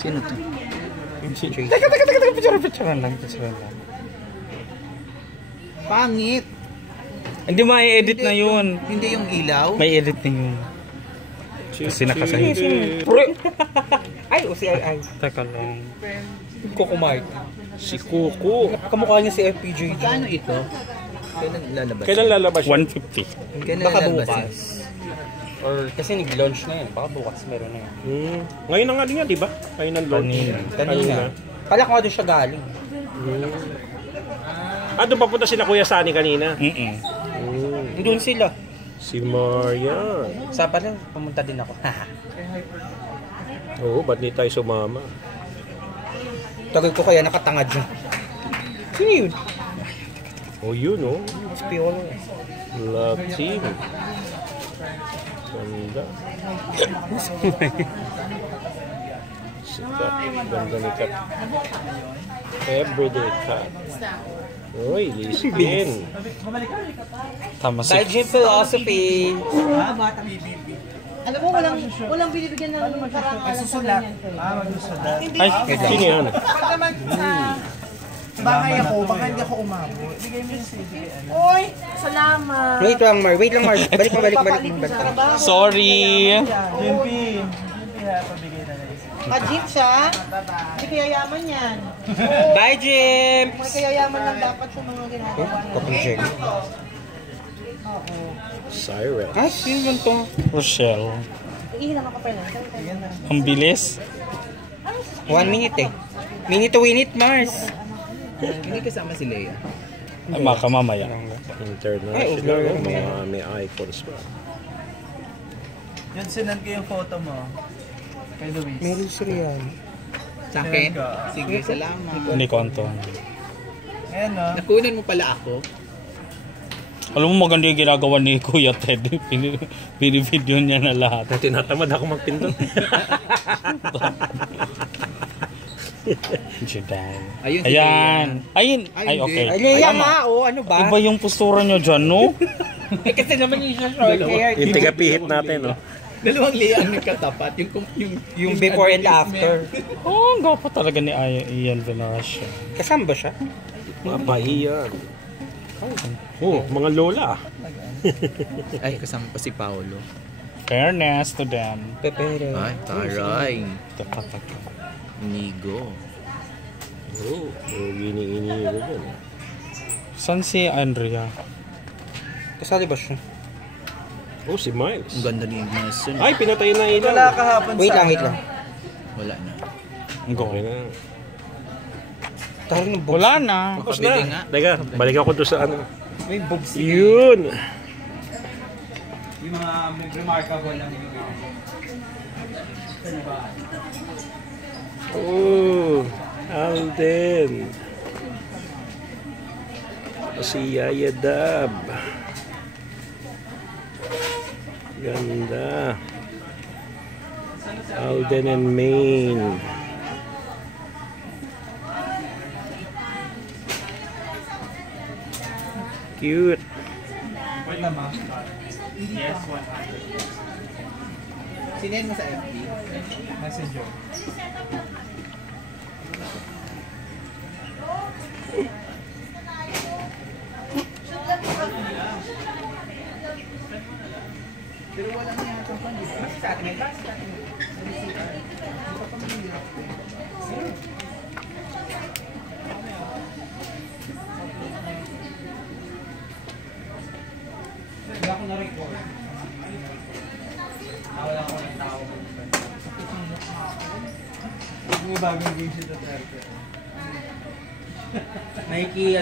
Sino to? Teka, picture lang. Pangit. Hindi ma-edit na yun. Hindi yung ilaw? May edit na yun. Kasi nakasahin. Ay, o si Ay. Teka lang. Coco Mart. Si Coco. Kamukha niya si FPJ. Kano ito? Kailan lalabas? 150. Baka bukas. Or kasi nag-launch na yun. Baka bukas meron na yun. Ngayon na nga din yan, di ba? Ngayon ang launch. Kanina. Kala ko nga doon siya galing. Doon papunta sila Kuya Sunny kanina. Doon sila. Si Marian. Sa pala, pumunta din ako. Oo, ba't di tayo sumama? Tagal ko kaya nakatangad yun. Sino yun? Oh, yun, oh. Si Piolo. Love team. Ganda. Sikat. Ganda ni Kat. Everyday Kat. Uy, Lisbon. Tama si Gym Philosophy. Alam mo, walang binibigyan ng karangalan sa ganyan. Ay, sino yan? Naman sa bahay ako, baka hindi ako umabot. Bigay mo yung CD. Oy, salamat. Wait lang, Mar. Balik. Sorry. Jimmy, pabigay na lang. Pa-Jim siya? Hindi kaya yaman yan. Bye, Jim. May kaya yaman lang dapat sa mga ginagawa. Kapag Jim. Siren. Ah, sino yun to? Rochelle. Ihilang ako pa lang. Ang bilis. 1 minute eh. Minute to win it, Mars. Hindi kasama si Leia. Ay, mamaya. International. Mga may icons pa. Yun, sinend ko yung photo mo. Kay Luis. Meron siya yan. Sa akin? Sige, salamat. Ni Konto. Ayan o. Nakunan mo pala ako. Alam mo maganda yung ginagawa ni Kuya Ted. Pinivideo niya na lahat. Tinatamad ako magpindot. Ayan. Ay, okay. Ay, Leia nga, ano ba? Iba yung postura nyo dyan, no? Kasi naman yung short hair. Yung tigapihit natin, no? Dalawang Leia ang nagkatapat. Yung before and after. Oh, ang gwapo talaga ni Ian Veneracion. Kasama ba siya? Mapahiyan. Oh, mga lola. Ay, kasama pa si Paolo. Fairness to them. Ay, taray. Nigo. Oh, gini-ini ko dyan. Saan si Andrea? Kasali ba siya? Oh, si Miles. Ang ganda ni Ignace. Ay, pinatay na ilaw. Wala kahapon Wait lang. Wala na. Okay na. Wala na. Tapos na. Teka, balik ako doon sa ano. May boobs. Yun. Yung mga remarkable lang yung Oh, Alden. Si Yaya Dab. Ganda. Alden and Maine. Cute. Yes, 100. Sinend mo sa FB? Messenger. Pero walang yata pa. Mas sa atin, may bus sa atin. Hindi ako na-record. Wala ko ng tao. May bagong game siya sa Nike.